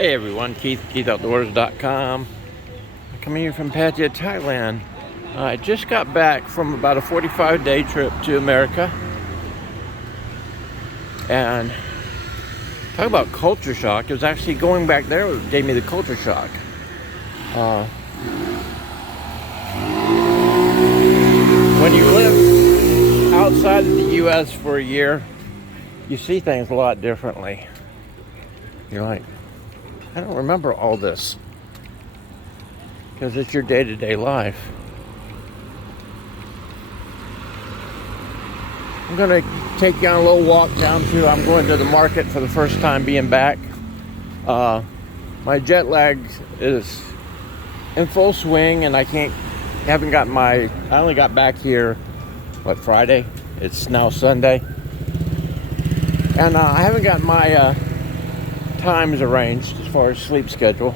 Hey everyone, KeithOutdoors.com. Coming here from Pattaya, Thailand. I just got back from about a 45-day trip to America. And talk about culture shock. It was actually going back there that gave me the culture shock. When you live outside of the U.S. for a year, you see things a lot differently. You're like, I don't remember all this, because it's your day-to-day life. I'm going to take you on a little walk down to, I'm going to the market for the first time being back. My jet lag is in full swing, and I only got back here, Friday? It's now Sunday. And I haven't got my times arranged as far as sleep schedule.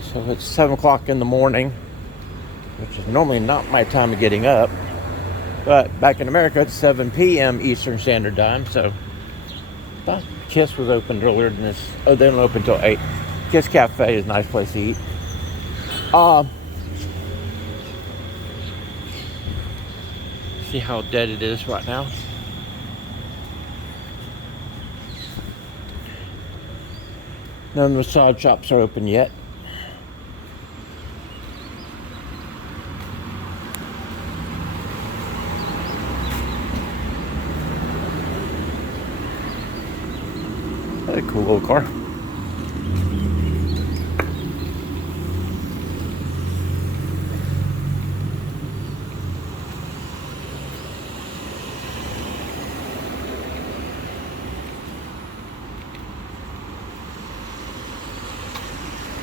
So it's 7 o'clock in the morning, which is normally not my time of getting up. But back in America, it's 7 p.m. Eastern Standard Time. So I thought Kiss was open earlier than this. Oh, they don't open until 8. Kiss Cafe is a nice place to eat. See how dead it is right now? None of the massage shops are open yet. That's a cool little car.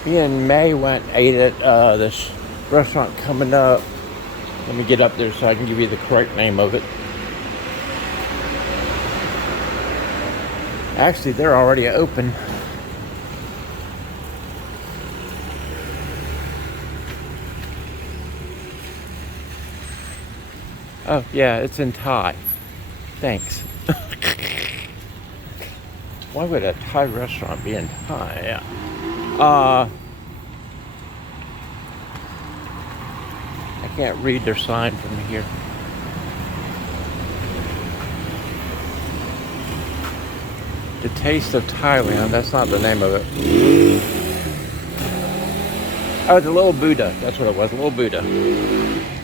Me and May ate at this restaurant coming up. Let me get up there so I can give you the correct name of it. Actually, they're already open. Oh, yeah, it's in Thai. Thanks. Why would a Thai restaurant be in Thai? Yeah. I can't read their sign from here. The Taste of Thailand, that's not the name of it. Oh, the Little Buddha, that's what it was, Little Buddha.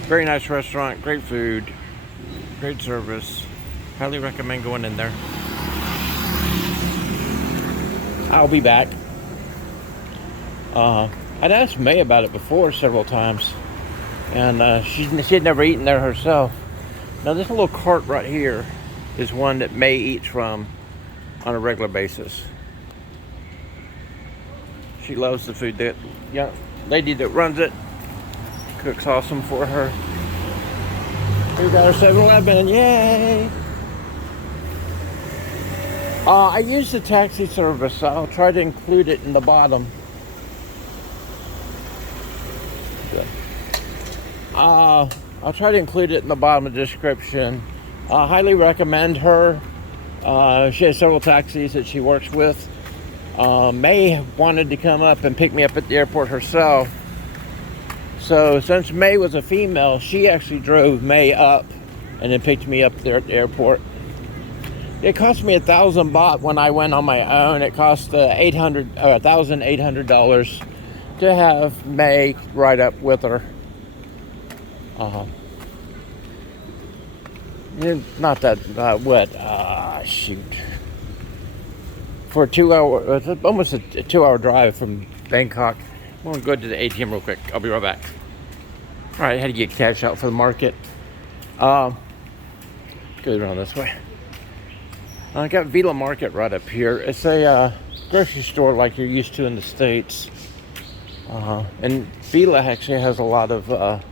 Very nice restaurant, great food, great service. Highly recommend going in there. I'll be back. I'd asked May about it before several times, and she had never eaten there herself. Now this little cart right here is one that May eats from on a regular basis. She loves the food. That young lady that runs it cooks awesome for her. We got our 7-Eleven, yay! I use the taxi service. I'll try to include it in the bottom. I'll try to include it in the bottom of the description. I highly recommend her. She has several taxis that she works with. May wanted to come up and pick me up at the airport herself. So since May was a female, she actually drove May up and then picked me up there at the airport. It cost me 1,000 baht when I went on my own. It cost $1,800 to have May ride up with her. Not that shoot. For a 2-hour, it's almost a 2-hour drive from Bangkok. I'm going to go to the ATM real quick. I'll be right back. All right, I had to get cash out for the market. Go around this way. I got Vila Market right up here. It's a grocery store like you're used to in the States. And Vila actually has a lot of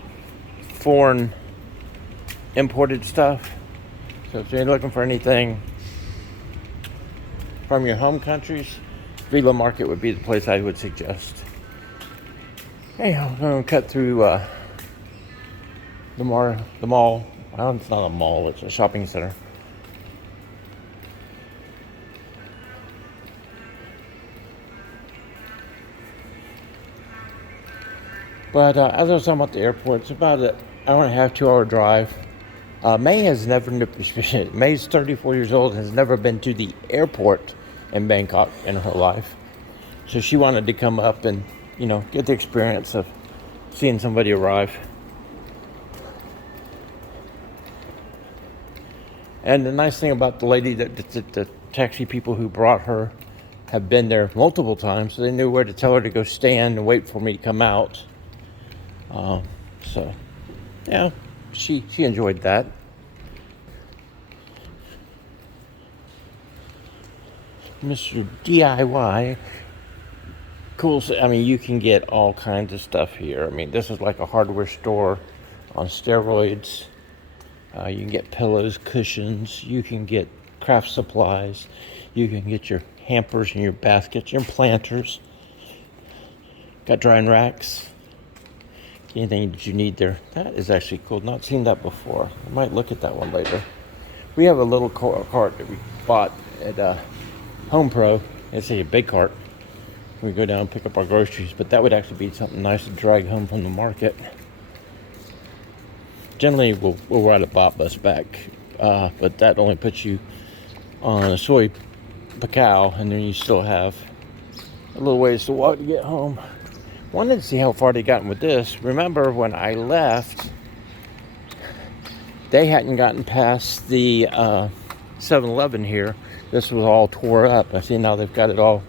foreign imported stuff. So if you're looking for anything from your home countries, Vila Market would be the place I would suggest. Hey, I'm going to cut through the mall. Well, it's not a mall, it's a shopping center. But as I was talking about the airport, it's about an hour and a half, 2 hour drive. May has never, May's 34 years old, has never been to the airport in Bangkok in her life. So she wanted to come up and, get the experience of seeing somebody arrive. And the nice thing about the lady, the taxi people who brought her have been there multiple times, so they knew where to tell her to go stand and wait for me to come out. So, yeah, she enjoyed that. Mr. DIY. Cool. I mean, you can get all kinds of stuff here. I mean, this is like a hardware store on steroids. You can get pillows, cushions. You can get craft supplies. You can get your hampers and your baskets, your planters. Got drying racks. Anything that you need there. That is actually cool. Not seen that before. I might look at that one later. We have a little cart that we bought at Home Pro. It's a big cart. We go down and pick up our groceries, but that would actually be something nice to drag home from the market. Generally, we'll ride a bot bus back, but that only puts you on a soy Pacao, and then you still have a little ways to walk to get home. Wanted to see how far they gotten with this. Remember when I left, they hadn't gotten past the 7-Eleven here. This was all tore up. I see now they've got it all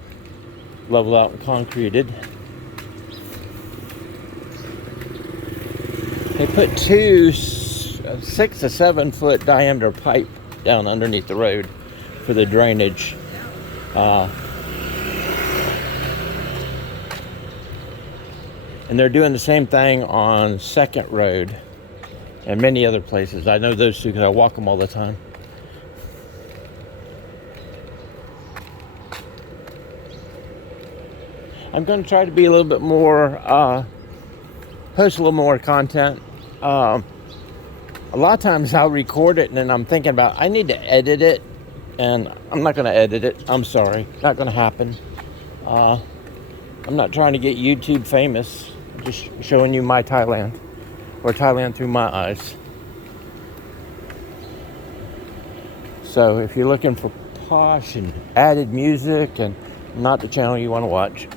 leveled out and concreted. They put two 6 to 7 foot diameter pipe down underneath the road for the drainage. And they're doing the same thing on 2nd Road and many other places. I know those two because I walk them all the time. I'm going to try to be a little bit more, post a little more content. A lot of times I'll record it and then I'm thinking about, I need to edit it, and I'm not going to edit it. I'm sorry. Not going to happen. I'm not trying to get YouTube famous. I'm just showing you my Thailand, or Thailand through my eyes. So if you're looking for posh and added music and not the channel you want to watch,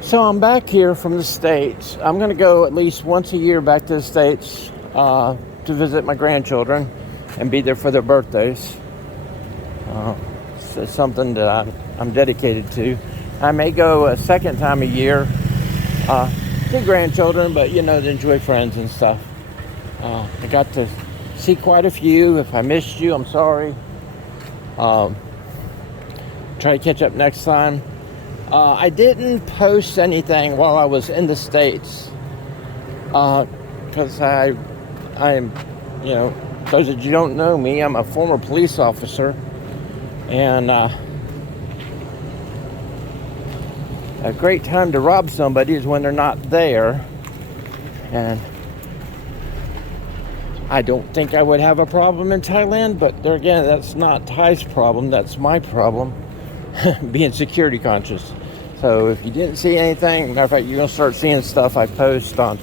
so I'm back here from the States. I'm going to go at least once a year back to the States to visit my grandchildren and be there for their birthdays. So it's something that I'm dedicated to. I may go a second time a year to grandchildren, but to enjoy friends and stuff. I got to see quite a few. If I missed you, I'm sorry. Try to catch up next time. I didn't post anything while I was in the States because I am, those of you who don't know me, I'm a former police officer, and a great time to rob somebody is when they're not there, and I don't think I would have a problem in Thailand, but there again, that's not Thai's problem, that's my problem. Being security conscious. So if you didn't see anything, matter of fact, you're going to start seeing stuff I post on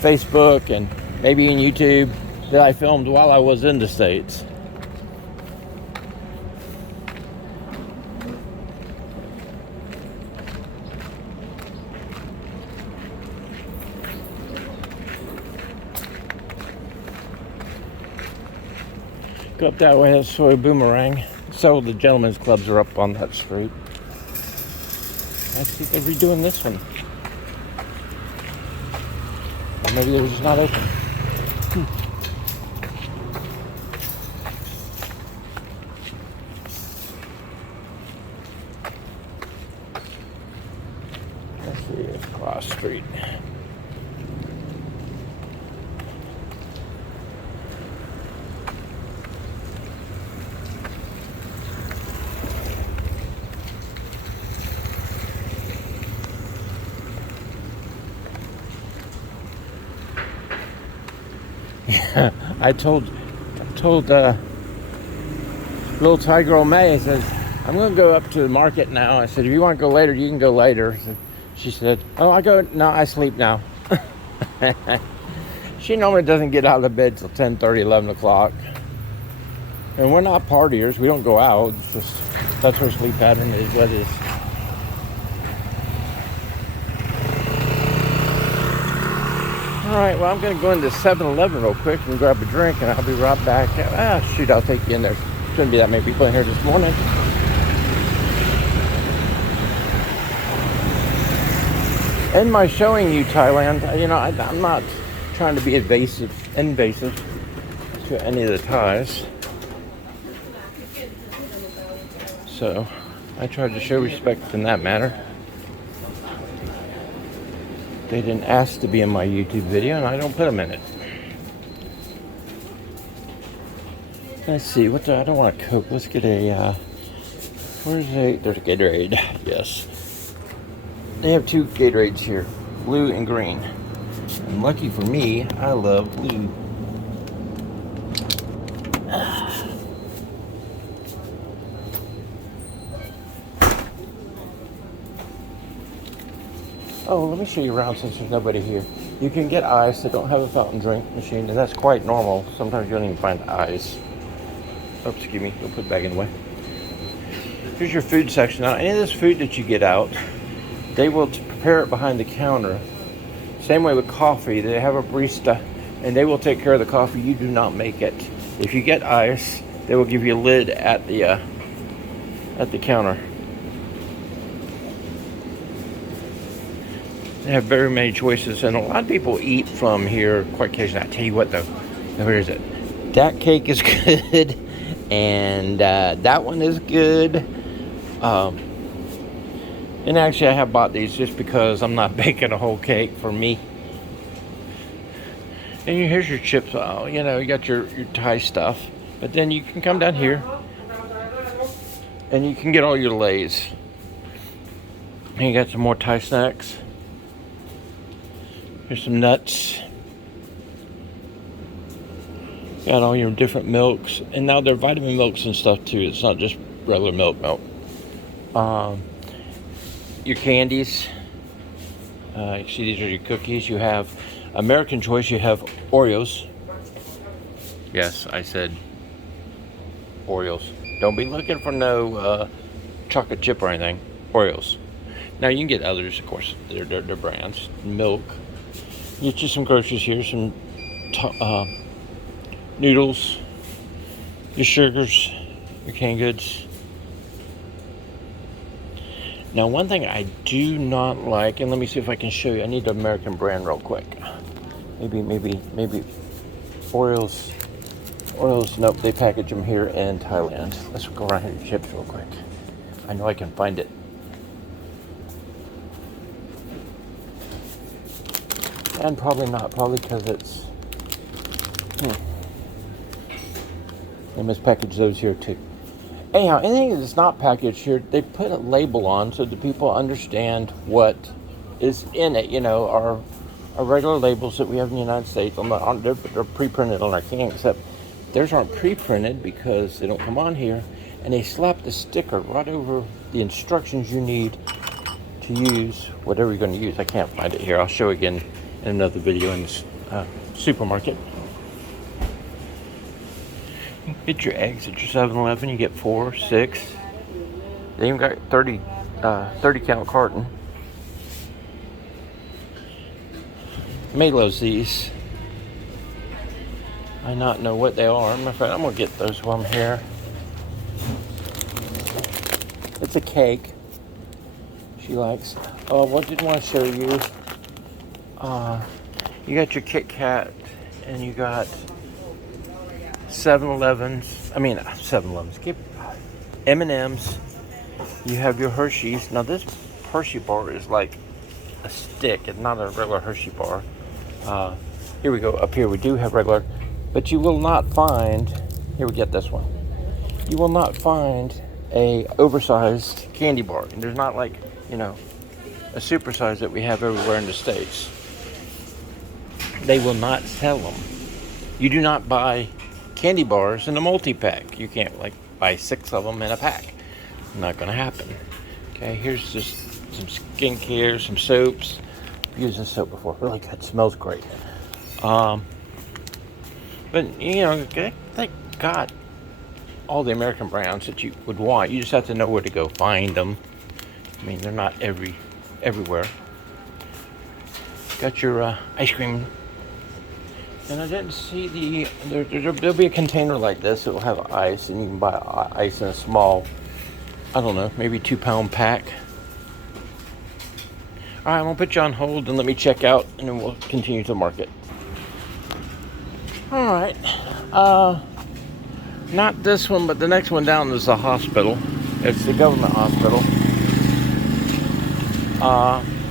Facebook and maybe on YouTube that I filmed while I was in the States. Go up that way, that's Soy Boomerang. So the gentlemen's clubs are up on that street. I think they're redoing this one. Or maybe they were just not open. Let's see, cross street. I told little Thai girl May, I said, I'm going to go up to the market now. I said, if you want to go later, you can go later. She said, oh, I sleep now. She normally doesn't get out of bed till 10:30, 11 o'clock. And we're not partiers. We don't go out. It's just, that's her sleep pattern is what it is. All right, well, I'm going to go into 7-Eleven real quick and grab a drink, and I'll be right back. Shoot, I'll take you in there. Shouldn't be that many people in here this morning. In my showing you Thailand, I'm not trying to be invasive to any of the Thais. So I tried to show respect in that matter. They didn't ask to be in my YouTube video, and I don't put them in it. Let's see, I don't want a Coke. Let's get a, there's a Gatorade, yes. They have 2 Gatorades here, blue and green. And lucky for me, I love blue. Oh, let me show you around since there's nobody here. You can get ice. They don't have a fountain drink machine, and that's quite normal. Sometimes you don't even find ice. Oops, excuse me. We'll put it back in the way. Here's your food section. Now, any of this food that you get out, they will prepare it behind the counter. Same way with coffee. They have a barista, and they will take care of the coffee. You do not make it. If you get ice, they will give you a lid at the counter. They have very many choices, and a lot of people eat from here quite occasionally. I tell you what, though, where is it? That cake is good, and that one is good. And actually, I have bought these just because I'm not baking a whole cake for me. And here's your chips. Oh, you got your Thai stuff, but then you can come down here, and you can get all your Lays. And you got some more Thai snacks. Here's some nuts. Got all your different milks. And now they're vitamin milks and stuff too. It's not just regular milk. Your candies. You see these are your cookies. You have American Choice. You have Oreos. Yes, I said Oreos. Don't be looking for no chocolate chip or anything. Oreos. Now you can get others, of course. They're brands. Milk. Get you some groceries here, some noodles, your sugars, your canned goods. Now, one thing I do not like, and let me see if I can show you. I need the American brand real quick. Maybe Oreos. Oreos, nope, they package them here in Thailand. Let's go around here to chips real quick. I know I can find it. And probably not, because it's, they must package those here too. Anyhow, anything that's not packaged here, they put a label on so that people understand what is in it. Our regular labels that we have in the United States, they're pre-printed on our can, except theirs aren't pre-printed because they don't come on here, and they slap the sticker right over the instructions you need to use whatever you're going to use. I can't find it here. I'll show again in another video in this supermarket. You get your eggs at your 7-Eleven. You get 4, 6. They even got 30 count carton. May loves these. I not know what they are. I'm afraid I'm gonna get those while I'm here. It's a cake. She likes. Oh, what did I want to show you? You got your Kit Kat, and you got 7-Elevens. 7-Elevens. M&M's. You have your Hershey's. Now this Hershey bar is like a stick. It's not a regular Hershey bar. Here we go. Up here we do have regular, but you will not find. Here we get this one. You will not find a oversized candy bar. And there's not like a supersize that we have everywhere in the States. They will not sell them. You do not buy candy bars in a multi-pack. You can't like buy 6 of them in a pack. Not gonna happen. Okay, here's just some skincare, some soaps. I've used this soap before, really good, smells great. But you know, they got all the American brands that you would want. You just have to know where to go find them. I mean, they're not everywhere. Got your ice cream. And I didn't see there'll be a container like this that will have ice, and you can buy ice in a small, I don't know, maybe 2-pound pack. All right, I'm gonna put you on hold and let me check out, and then we'll continue to market. All right, not this one, but the next one down is the hospital. It's the government hospital.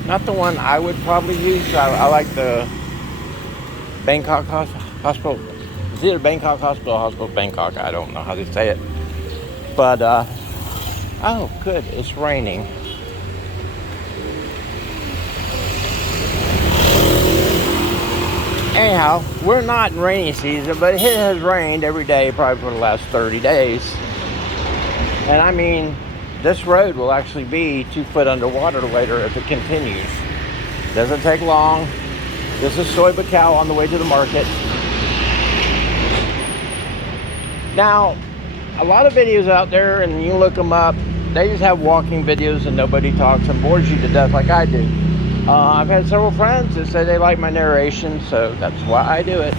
Not the one I would probably use. I like the Bangkok Hospital. It's either Bangkok Hospital or Hospital Bangkok. I don't know how to say it. But, oh, good. It's raining. Anyhow, we're not in rainy season, but it has rained every day probably for the last 30 days. And I mean, this road will actually be 2 foot underwater later if it continues. Doesn't take long. This is soy bacao on the way to the market. Now, a lot of videos out there, and you look them up, they just have walking videos and nobody talks and bores you to death like I do. I've had several friends that say they like my narration, so that's why I do it.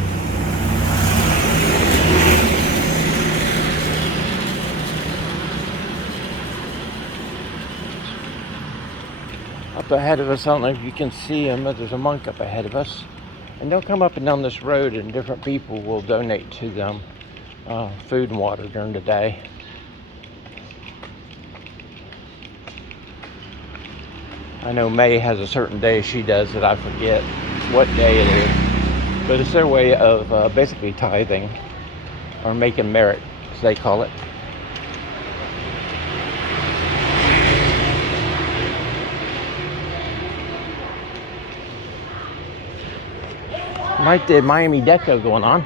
Up ahead of us, I don't know if you can see him, but there's a monk up ahead of us. And they'll come up and down this road, and different people will donate to them food and water during the day. I know May has a certain day she does that I forget what day it is. But it's their way of basically tithing, or making merit, as they call it. Like the Miami Deco going on.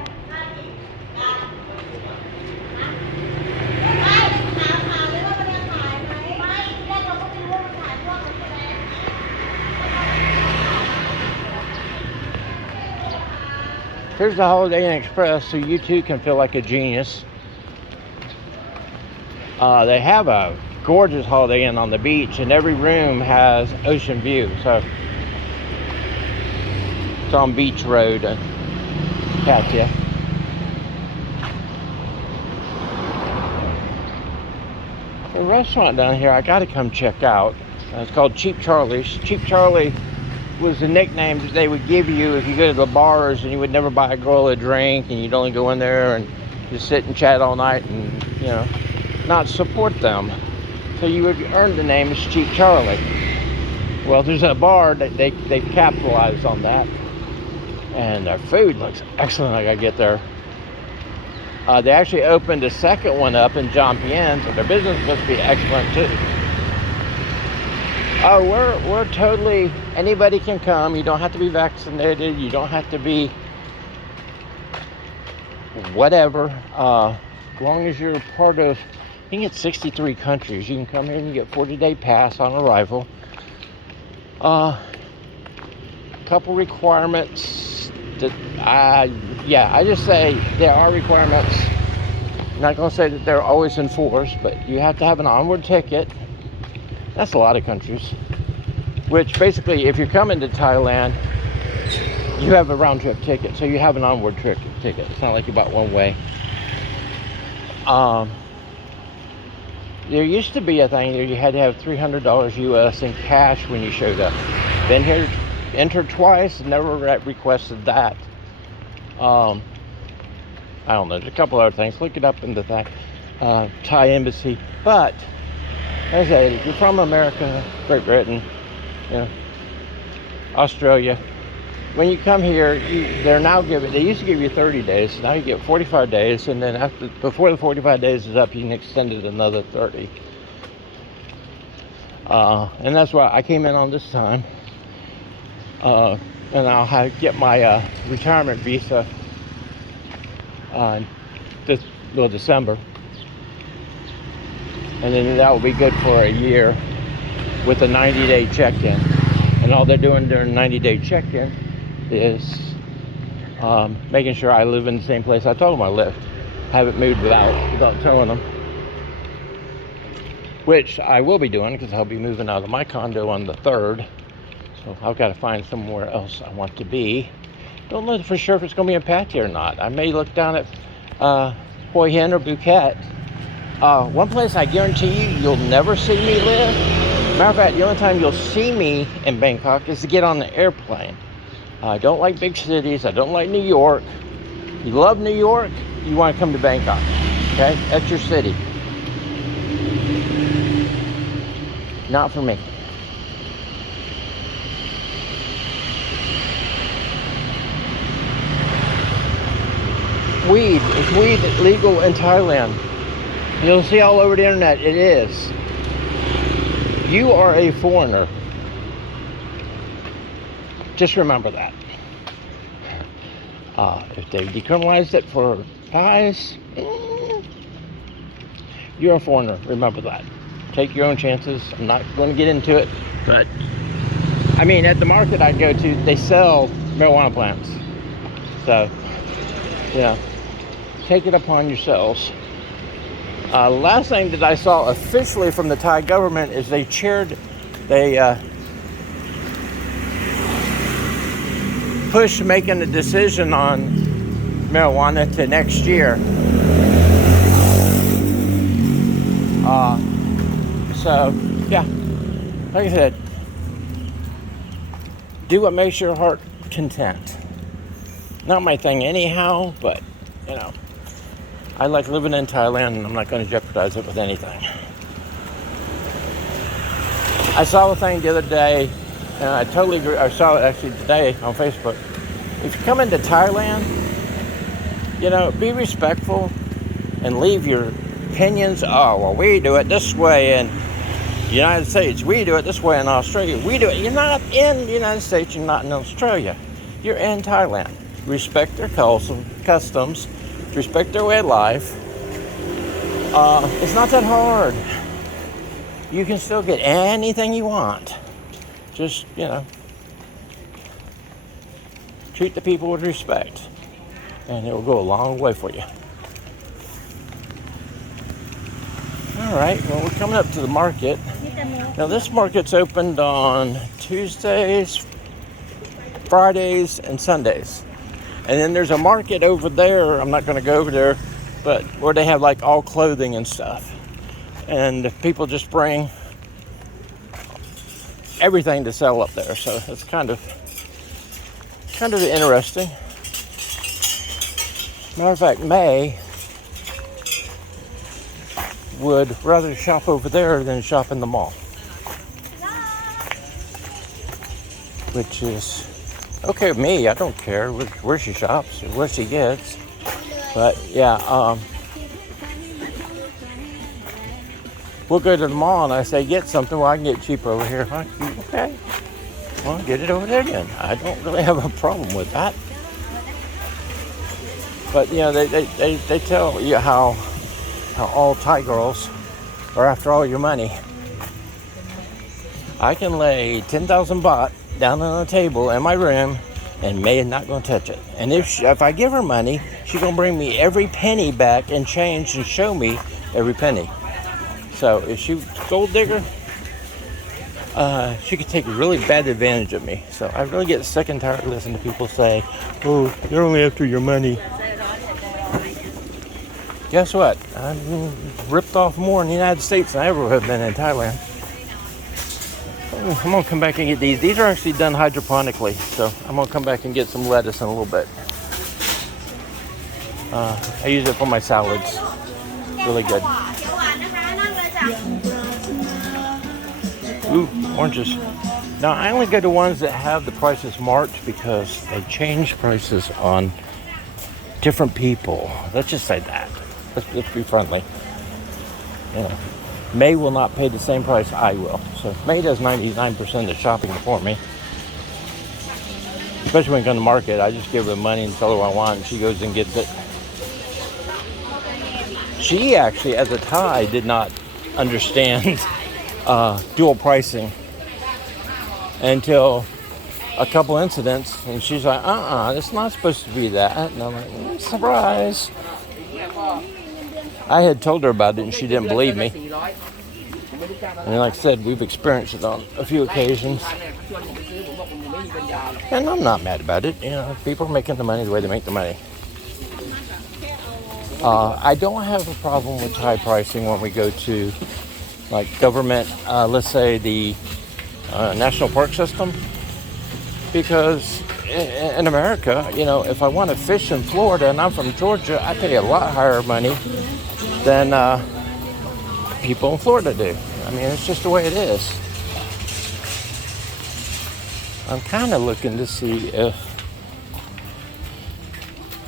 Here's the Holiday Inn Express, so you too can feel like a genius. They have a gorgeous Holiday Inn on the beach, and every room has ocean view. So it's on Beach Road in Pattaya. A restaurant down here I gotta come check out. It's called Cheap Charlie's. Cheap Charlie was the nickname that they would give you if you go to the bars and you would never buy a girl a drink, and you'd only go in there and just sit and chat all night and, you know, not support them. So you would earn the name as Cheap Charlie. Well, there's a bar that they capitalized on that, and their food looks excellent. I gotta get there. They actually opened a second one up in Nordvpn, so their business must be excellent too. Oh, we're totally, anybody can come. You don't have to be vaccinated. You don't have to be whatever. As long as you're part of, I think it's 63 countries. You can come here and you get 40-day pass on arrival. Couple requirements that I just say there are requirements. I'm not going to say that they're always enforced, but you have to have an onward ticket. That's a lot of countries. Which basically, if you're coming to Thailand, you have a round trip ticket, so you have an onward ticket. It's not like you bought one way. There used to be a thing that you had to have $300 US in cash when you showed up. Been here, entered twice, never requested that. I don't know, there's a couple other things. Look it up in the Thai embassy. But as I said, if you're from America, Great Britain, you know, Australia, when you come here, they're now giving, they used to give you 30 days, now you get 45 days, and then before the 45 days is up, you can extend it another 30. And that's why I came in on this time. And I'll get my retirement visa this December, and then that will be good for a year with a 90-day check-in. And all they're doing during 90-day check-in is making sure I live in the same place I told them I lived. Haven't moved without telling them, which I will be doing because I'll be moving out of my condo on the 3rd. So I've got to find somewhere else I want to be. Don't know for sure if it's going to be in Pattaya or not. I may look down at Hoi Hin or Phuket. One place I guarantee you'll never see me live. Matter of fact, the only time you'll see me in Bangkok is to get on the airplane. I don't like big cities. I don't like New York. You love New York, you want to come to Bangkok. Okay? That's your city. Not for me. Weed. Is weed legal in Thailand? You'll see all over the internet, it is. You are a foreigner. Just remember that. If they decriminalized it for Thais, you're a foreigner. Remember that. Take your own chances. I'm not going to get into it, but I mean, at the market I go to, they sell marijuana plants. So, yeah, take it upon yourselves. Last thing that I saw officially from the Thai government is they pushed making a decision on marijuana to next year. So, yeah, like I said, do what makes your heart content. Not my thing anyhow, but, you know, I like living in Thailand, and I'm not going to jeopardize it with anything. I saw a thing the other day, and I totally agree. I saw it actually today on Facebook. If you come into Thailand, you know, be respectful and leave your opinions. Oh, well, we do it this way in the United States. We do it this way in Australia. We do it. You're not in the United States. You're not in Australia. You're in Thailand. Respect their customs. Respect their way of life. It's not that hard. You can still get anything you want. Just, you know, treat the people with respect, and it will go a long way for you. All right, well, we're coming up to the market. Now, this market's opened on Tuesdays, Fridays, and Sundays. And then there's a market over there, I'm not going to go over there, but where they have like all clothing and stuff. And people just bring everything to sell up there. So it's kind of interesting. Matter of fact, May would rather shop over there than shop in the mall. Which is okay with me. I don't care where she shops or where she gets. But yeah, we'll go to the mall and I say, get something. Well, I can get cheaper over here. Huh? Okay. Well, get it over there then. I don't really have a problem with that. But, you know, they tell you how all Thai girls are after all your money. I can lay 10,000 baht down on a table in my room and May is not going to touch it. And if I give her money, she's going to bring me every penny back and change and show me every penny. So if she's a gold digger, she could take really bad advantage of me. So I really get sick and tired of listening to people say, oh, they're only after your money. Guess what? I'm ripped off more in the United States than I ever have been in Thailand. I'm going to come back and get these. These are actually done hydroponically. So I'm going to come back and get some lettuce in a little bit. I use it for my salads. Really good. Ooh, oranges. Now, I only go to ones that have the prices marked because they change prices on different people. Let's just say that. Let's be friendly. You know, May will not pay the same price I will. So May does 99% of the shopping for me. Especially when I go to the market, I just give her the money and tell her what I want, and she goes and gets it. she actually, as a Thai, did not understand dual pricing until a couple incidents, and she's like, it's not supposed to be that. And I'm like, surprise. I had told her about it, and she didn't believe me. And like I said, we've experienced it on a few occasions. And I'm not mad about it. You know, people are making the money the way they make the money. I don't have a problem with Thai pricing when we go to, like, government, let's say the national park system. Because in America, you know, if I want to fish in Florida and I'm from Georgia, I pay a lot higher money than people in Florida do. I mean, it's just the way it is. I'm kind of looking to see if,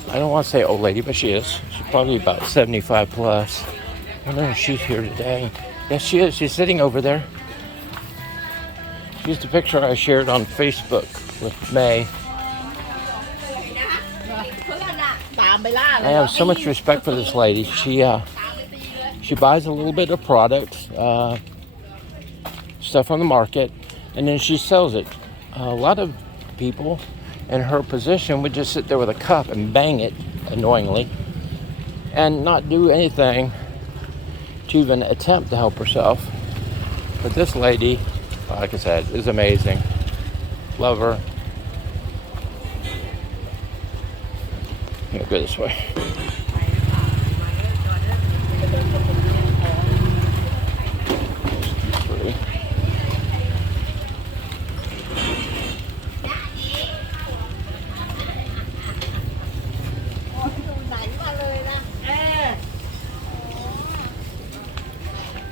I don't want to say old lady, but she is. She's probably about 75 plus. I don't know if she's here today. Yes, she is. She's sitting over there. She's the picture I shared on Facebook with May. I have so much respect for this lady. She buys a little bit of product, stuff on the market, and then she sells it. A lot of people in her position would just sit there with a cup and bang it annoyingly and not do anything to even attempt to help herself. But this lady, like I said, is amazing. Love her. I'm gonna go this way.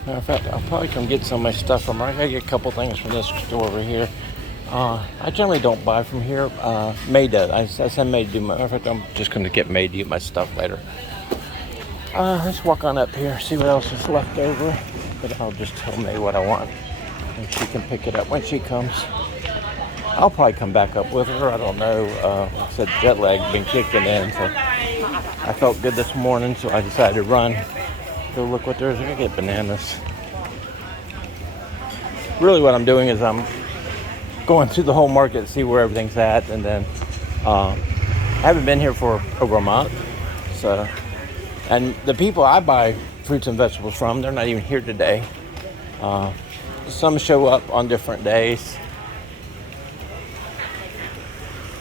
Matter of fact, I'll probably come get some of my stuff from her. I gotta get a couple things from this store over here. I generally don't buy from here. May does. I send May to do my. Matter of fact, I'm just gonna get May to do my stuff later. Let's walk on up here, see what else is left over. But I'll just tell May what I want, and she can pick it up when she comes. I'll probably come back up with her. I don't know. Like I said, jet lag been kicking in, so I felt good this morning, so I decided to run. Go look what there is. I gotta get bananas. Really what I'm doing is I'm going through the whole market to see where everything's at, and then I haven't been here for over a month. So, and the people I buy fruits and vegetables from, they're not even here today. Some show up on different days.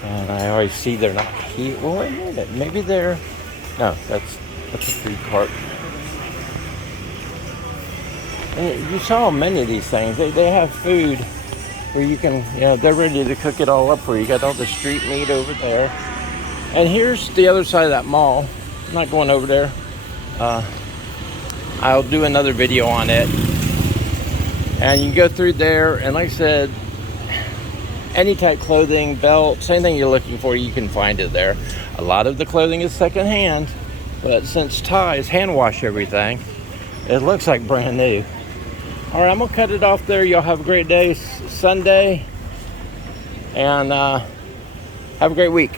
And I always see they're not here. Well, wait a minute. Maybe they're... No, that's a food cart. And you saw many of these things. They have food where you can, you know, they're ready to cook it all up for you. You got all the street meat over there. And here's the other side of that mall. I'm not going over there. I'll do another video on it. And you can go through there, and like I said, any type of clothing, belts, anything you're looking for, you can find it there. A lot of the clothing is secondhand, but since Thais hand wash everything, it looks like brand new. All right, I'm gonna cut it off there. Y'all have a great day, Sunday, and have a great week.